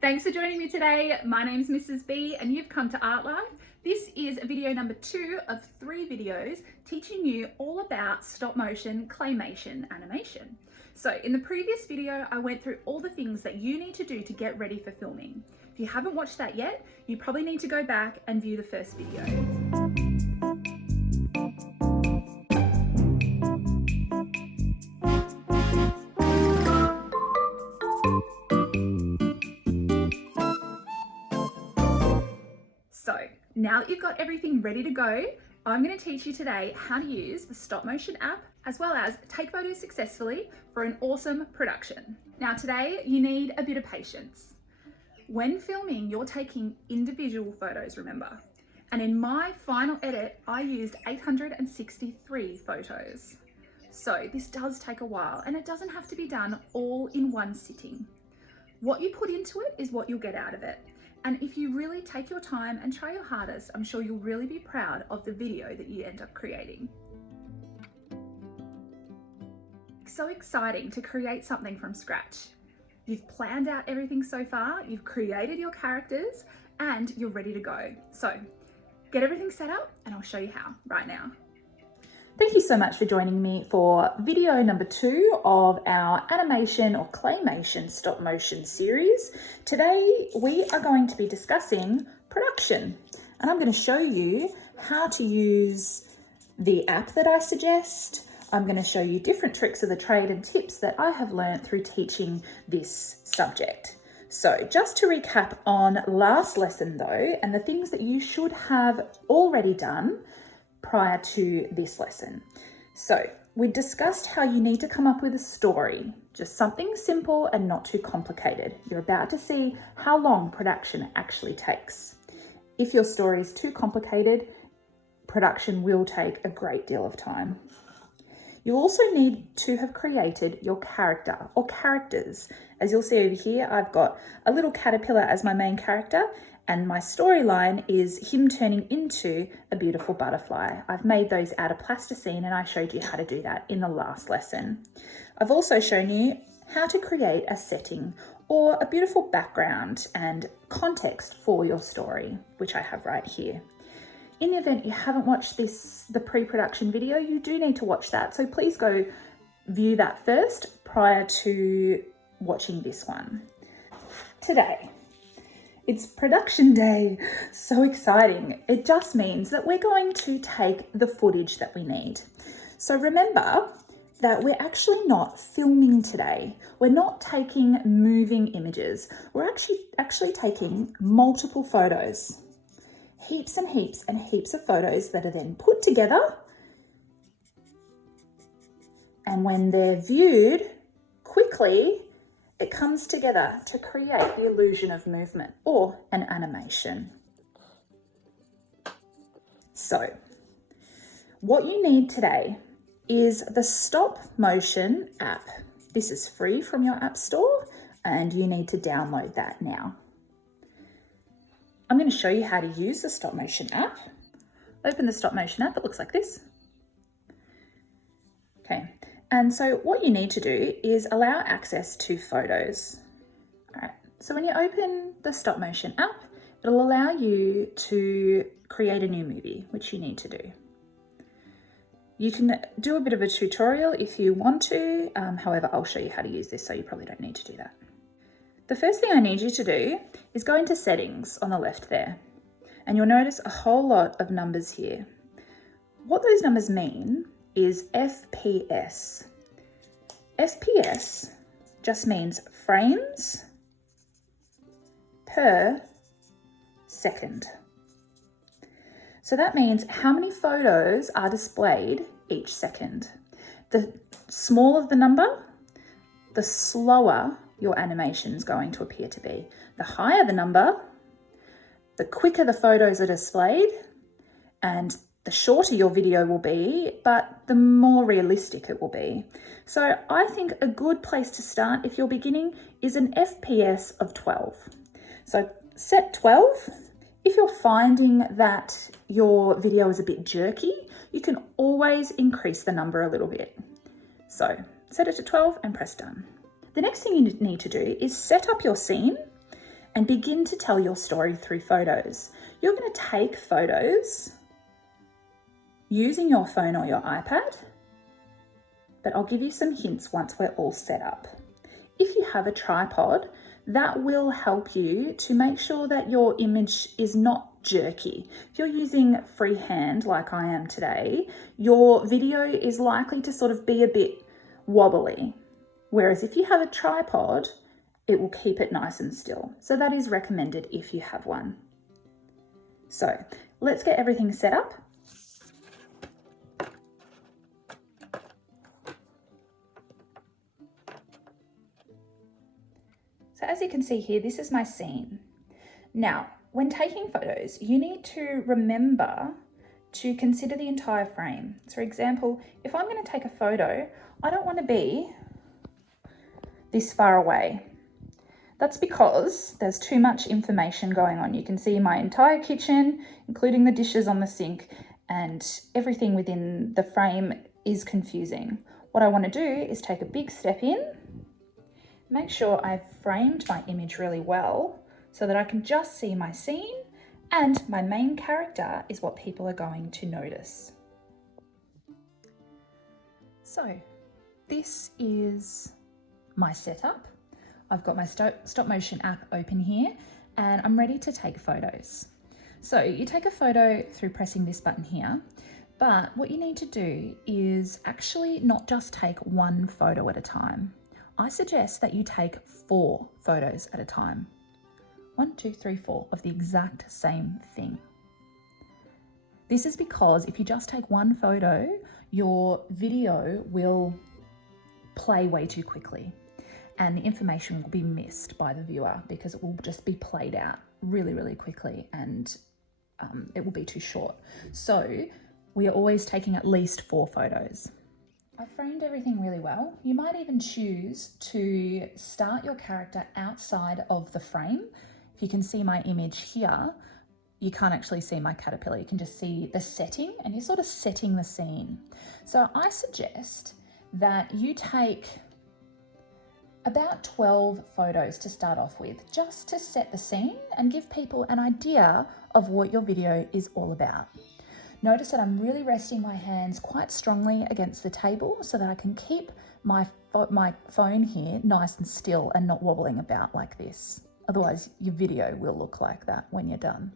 Thanks for joining me today. My name's Mrs. B and you've come to Artlife. This is video number 2 of 3 videos teaching you all about stop motion claymation animation. So in the previous video, I went through all the things that you need to do to get ready for filming. If you haven't watched that yet, you probably need to go back and view the first video. So now that you've got everything ready to go, I'm going to teach you today how to use the stop motion app as well as take photos successfully for an awesome production. Now today you need a bit of patience. When filming, you're taking individual photos, remember? And in my final edit, I used 863 photos. So this does take a while and it doesn't have to be done all in one sitting. What you put into it is what you'll get out of it. And if you really take your time and try your hardest, I'm sure you'll really be proud of the video that you end up creating. So exciting to create something from scratch. You've planned out everything so far, you've created your characters, and you're ready to go. So get everything set up and I'll show you how right now. Thank you so much for joining me for video number 2 of our animation or claymation stop motion series. Today we are going to be discussing production, and I'm going to show you how to use the app that I suggest. I'm going to show you different tricks of the trade and tips that I have learned through teaching this subject. So just to recap on last lesson though, and the things that you should have already done prior to this lesson. So we discussed how you need to come up with a story, just something simple and not too complicated. You're about to see how long production actually takes. If your story is too complicated, production will take a great deal of time. You also need to have created your character or characters. As you'll see over here, I've got a little caterpillar as my main character, and my storyline is him turning into a beautiful butterfly. I've made those out of plasticine and I showed you how to do that in the last lesson. I've also shown you how to create a setting or a beautiful background and context for your story, which I have right here. In the event you haven't watched the pre-production video, you do need to watch that. So please go view that first prior to watching this one. Today, it's production day. So exciting. It just means that we're going to take the footage that we need. So remember that we're actually not filming today. We're not taking moving images. We're actually taking multiple photos. Heaps and heaps and heaps of photos that are then put together. And when they're viewed quickly, it comes together to create the illusion of movement or an animation. So, what you need today is the stop motion app. This is free from your app store and you need to download that now. I'm going to show you how to use the stop motion app. Open the stop motion app, it looks like this. Okay. And so what you need to do is allow access to photos. All right, so when you open the stop motion app, it'll allow you to create a new movie, which you need to do. You can do a bit of a tutorial if you want to, however, I'll show you how to use this, so you probably don't need to do that. The first thing I need you to do is go into settings on the left there, and you'll notice a whole lot of numbers here. What those numbers mean is FPS. FPS just means frames per second. So that means how many photos are displayed each second. The smaller the number, the slower your animation is going to appear to be. The higher the number, the quicker the photos are displayed, and the shorter your video will be, but the more realistic it will be. So I think a good place to start if you're beginning is an FPS of 12. So set 12. If you're finding that your video is a bit jerky, you can always increase the number a little bit. So set it to 12 and press done. The next thing you need to do is set up your scene and begin to tell your story through photos. You're going to take photos using your phone or your iPad, but I'll give you some hints once we're all set up. If you have a tripod, that will help you to make sure that your image is not jerky. If you're using freehand like I am today, your video is likely to sort of be a bit wobbly. Whereas if you have a tripod, it will keep it nice and still. So that is recommended if you have one. So let's get everything set up. So as you can see here, this is my scene. Now, when taking photos, you need to remember to consider the entire frame. So for example, if I'm going to take a photo, I don't want to be this far away. That's because there's too much information going on. You can see my entire kitchen, including the dishes on the sink, and everything within the frame is confusing. What I want to do is take a big step in, make sure I've framed my image really well so that I can just see my scene, and my main character is what people are going to notice. So this is my setup. I've got my stop motion app open here and I'm ready to take photos. So you take a photo through pressing this button here, but what you need to do is actually not just take one photo at a time. I suggest that you take 4 photos at a time. 1, 2, 3, 4 of the exact same thing. This is because if you just take one photo, your video will play way too quickly and the information will be missed by the viewer because it will just be played out really, really quickly and it will be too short. So we are always taking at least 4 photos. I've framed everything really well. You might even choose to start your character outside of the frame. If you can see my image here, you can't actually see my caterpillar. You can just see the setting and you're sort of setting the scene. So I suggest that you take about 12 photos to start off with, just to set the scene and give people an idea of what your video is all about. Notice that I'm really resting my hands quite strongly against the table so that I can keep my phone here nice and still and not wobbling about like this. Otherwise your video will look like that when you're done.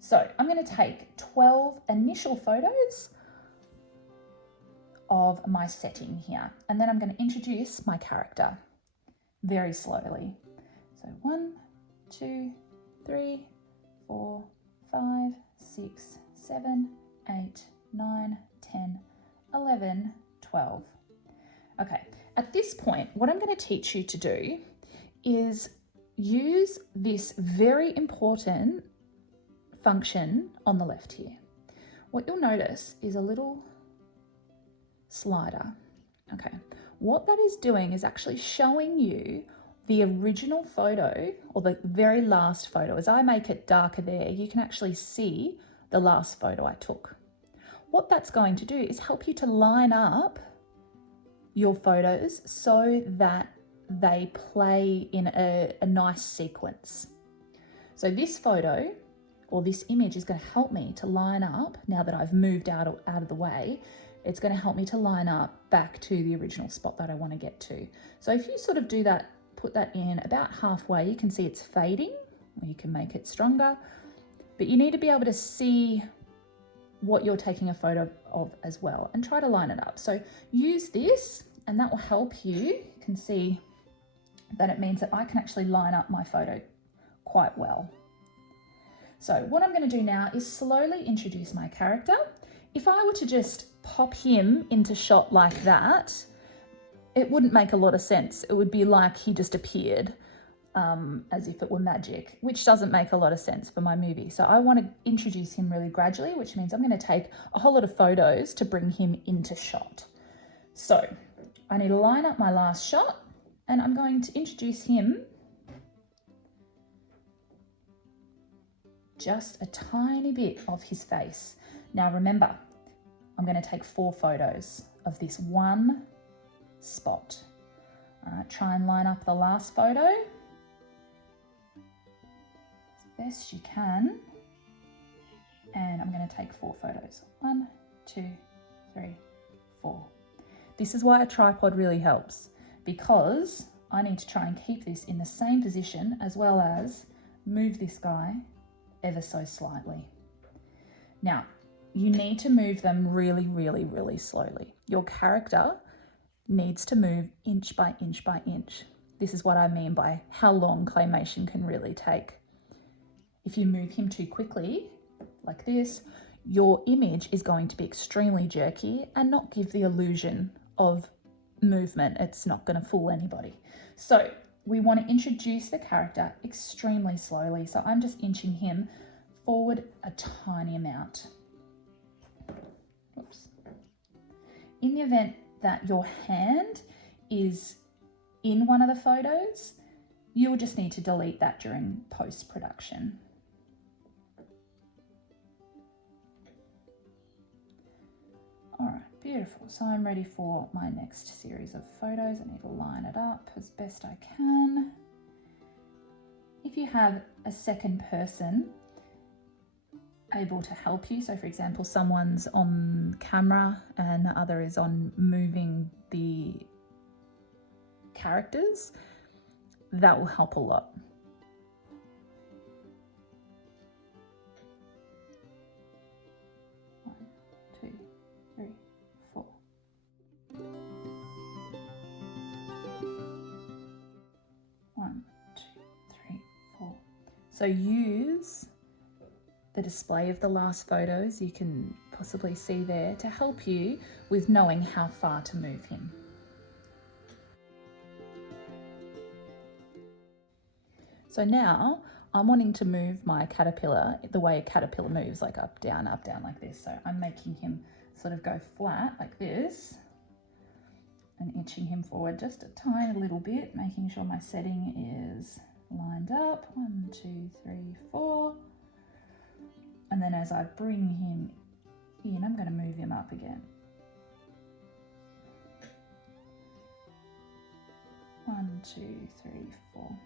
So I'm going to take 12 initial photos of my setting here, and then I'm going to introduce my character very slowly. So 1, 2, 3, 4, 5, 6, 7, 8, 9, 10, 11, 12. Okay, at this point, what I'm going to teach you to do is use this very important function on the left here. What you'll notice is a little slider. Okay, what that is doing is actually showing you the original photo or the very last photo. As I make it darker there, you can actually see the last photo I took. What that's going to do is help you to line up your photos so that they play in a nice sequence. So this photo or this image is going to help me to line up, now that I've moved out of the way, it's going to help me to line up back to the original spot that I want to get to. So if you sort of do that, put that in about halfway, you can see it's fading, or you can make it stronger, but you need to be able to see what you're taking a photo of as well and try to line it up. So use this and that will help you. You can see that it means that I can actually line up my photo quite well. So what I'm going to do now is slowly introduce my character. If I were to just pop him into shot like that, it wouldn't make a lot of sense. It would be like he just appeared as if it were magic, which doesn't make a lot of sense for my movie. So I want to introduce him really gradually, which means I'm going to take a whole lot of photos to bring him into shot. So I need to line up my last shot and I'm going to introduce him just a tiny bit of his face. Now remember, I'm going to take 4 photos of this one spot. All right, try and line up the last photo. best you can. And I'm going to take 4 photos. 1, 2, 3, 4. This is why a tripod really helps, because I need to try and keep this in the same position as well as move this guy ever so slightly. Now, you need to move them really, really, really slowly. Your character needs to move inch by inch by inch. This is what I mean by how long claymation can really take. If you move him too quickly, like this, your image is going to be extremely jerky and not give the illusion of movement. It's not going to fool anybody. So we want to introduce the character extremely slowly. So I'm just inching him forward a tiny amount. Oops. In the event that your hand is in one of the photos, you'll just need to delete that during post-production. All right, beautiful. So I'm ready for my next series of photos. I need to line it up as best I can. If you have a second person able to help you, so for example, someone's on camera and the other is on moving the characters, that will help a lot. So use the display of the last photos you can possibly see there to help you with knowing how far to move him. So now I'm wanting to move my caterpillar the way a caterpillar moves, like up, down, like this. So I'm making him sort of go flat like this and inching him forward just a tiny little bit, making sure my setting is lined up. 1, 2, 3, 4. And then as I bring him in, I'm going to move him up again. 1, 2, 3, 4.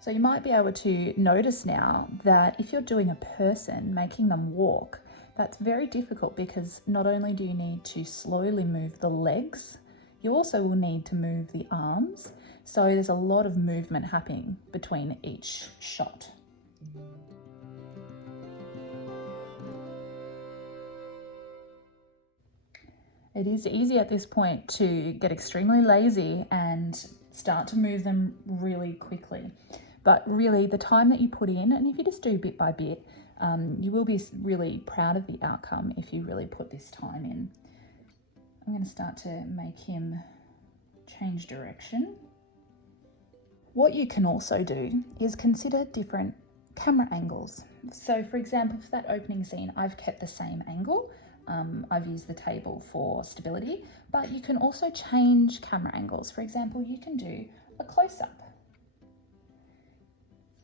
So you might be able to notice now that if you're doing a person, making them walk, that's very difficult because not only do you need to slowly move the legs, you also will need to move the arms. So there's a lot of movement happening between each shot. It is easy at this point to get extremely lazy and start to move them really quickly. But really the time that you put in, and if you just do bit by bit, you will be really proud of the outcome if you really put this time in. I'm going to start to make him change direction. What you can also do is consider different camera angles. So for example, for that opening scene, I've kept the same angle. I've used the table for stability, but you can also change camera angles. For example, you can do a close-up.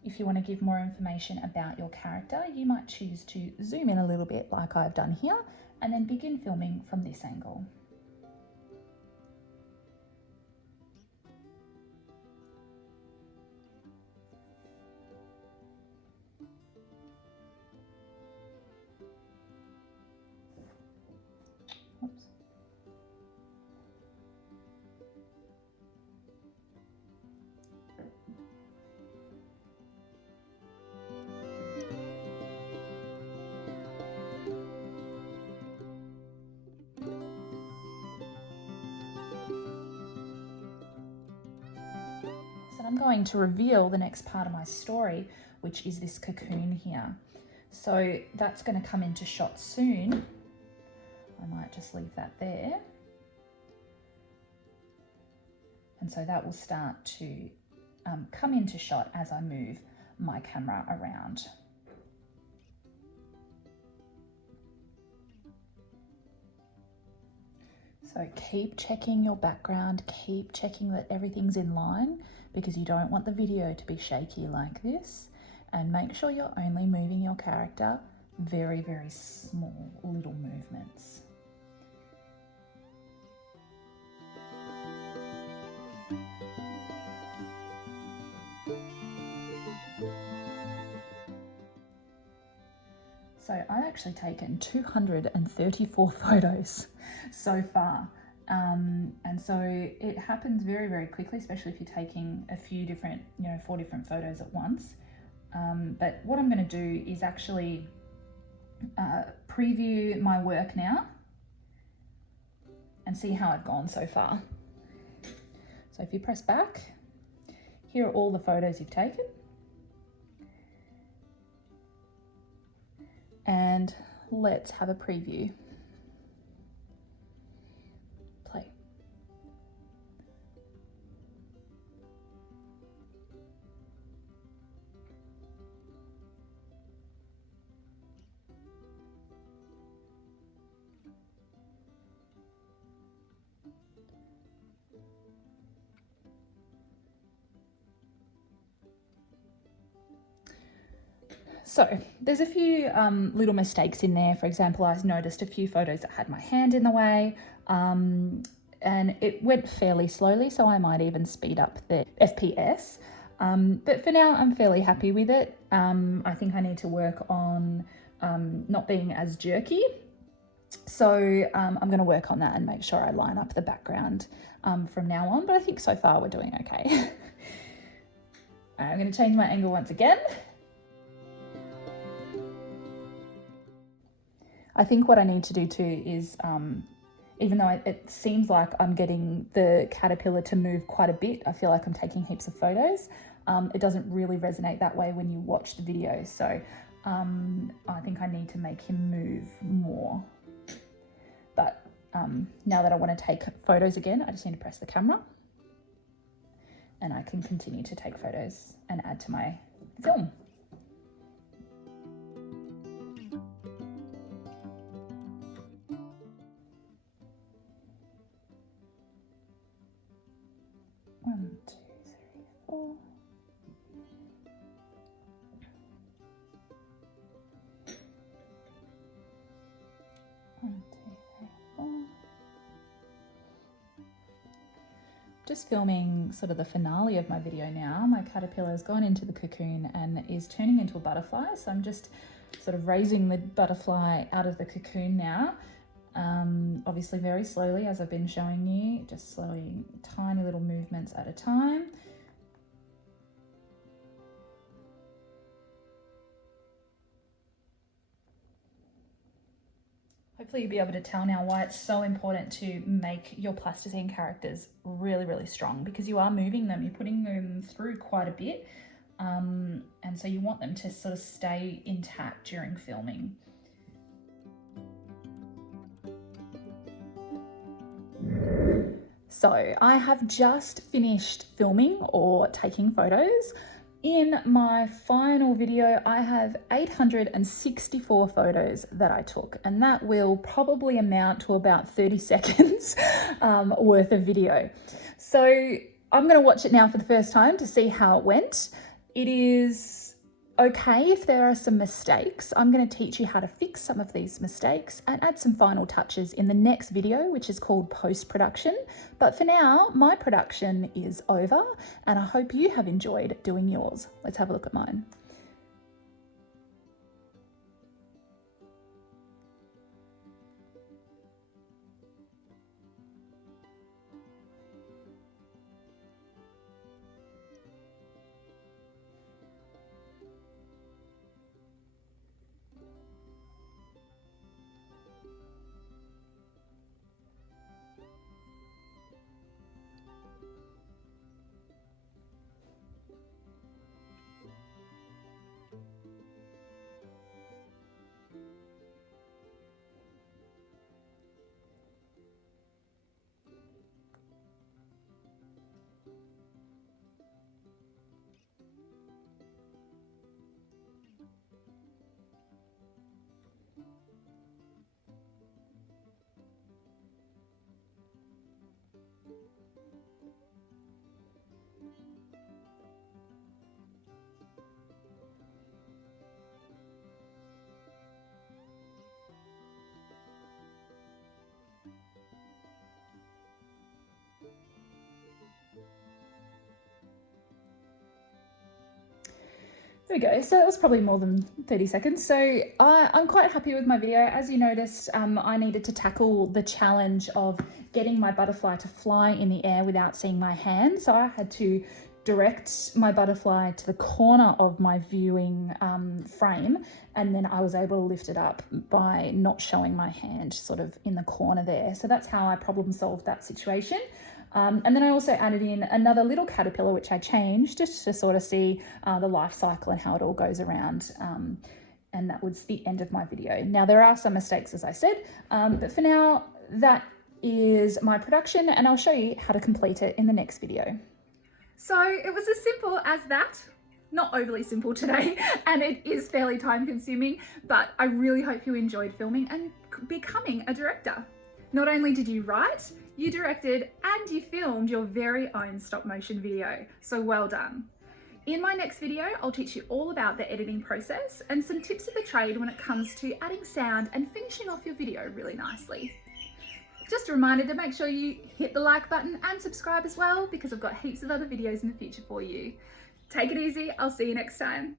If you want to give more information about your character, you might choose to zoom in a little bit like I've done here, and then begin filming from this angle. Oops. So I'm going to reveal the next part of my story, which is this cocoon here. So that's going to come into shot soon. I might just leave that there. And so that will start to come into shot as I move my camera around. So keep checking your background, keep checking that everything's in line because you don't want the video to be shaky like this, and make sure you're only moving your character very, very small little movements. So I've actually taken 234 photos so far. And so it happens very, very quickly, especially if you're taking a few different, 4 different photos at once. But what I'm going to do is actually preview my work now and see how I've gone so far. So if you press back, here are all the photos you've taken. And let's have a preview. Play. So there's a few little mistakes in there. For example, I noticed a few photos that had my hand in the way, and it went fairly slowly, so I might even speed up the FPS. But for now, I'm fairly happy with it. I think I need to work on not being as jerky. So I'm going to work on that and make sure I line up the background from now on. But I think so far we're doing okay. I'm going to change my angle once again. I think what I need to do too is, even though it seems like I'm getting the caterpillar to move quite a bit, I feel like I'm taking heaps of photos. It doesn't really resonate that way when you watch the video. So I think I need to make him move more. But now that I want to take photos again, I just need to press the camera and I can continue to take photos and add to my film. One, two, three, four. One, two, three, four. Just filming sort of the finale of my video now. My caterpillar has gone into the cocoon and is turning into a butterfly. So I'm just sort of raising the butterfly out of the cocoon now. Obviously very slowly, as I've been showing you, just slowing tiny little movements at a time. Hopefully you'll be able to tell now why it's so important to make your plasticine characters really, really strong, because you are moving them, you're putting them through quite a bit, and so you want them to sort of stay intact during filming. So I have just finished filming or taking photos. In my final video, I have 864 photos that I took, and that will probably amount to about 30 seconds worth of video. So I'm going to watch it now for the first time to see how it went. It is okay if there are some mistakes. I'm going to teach you how to fix some of these mistakes and add some final touches in the next video, which is called post-production. But for now, my production is over and I hope you have enjoyed doing yours. Let's have a look at mine. There we go. So that was probably more than 30 seconds. So I'm quite happy with my video. As you noticed, I needed to tackle the challenge of getting my butterfly to fly in the air without seeing my hand. So I had to direct my butterfly to the corner of my viewing frame, and then I was able to lift it up by not showing my hand sort of in the corner there. So that's how I problem solved that situation. And then I also added in another little caterpillar, which I changed just to sort of see the life cycle and how it all goes around. And that was the end of my video. Now, there are some mistakes, as I said, but for now, that is my production, and I'll show you how to complete it in the next video. So it was as simple as that. Not overly simple today, and it is fairly time consuming, but I really hope you enjoyed filming and becoming a director. Not only did you write, you directed and you filmed your very own stop motion video, so well done. In my next video, I'll teach you all about the editing process and some tips of the trade when it comes to adding sound and finishing off your video really nicely. Just a reminder to make sure you hit the like button and subscribe as well, because I've got heaps of other videos in the future for you. Take it easy, I'll see you next time.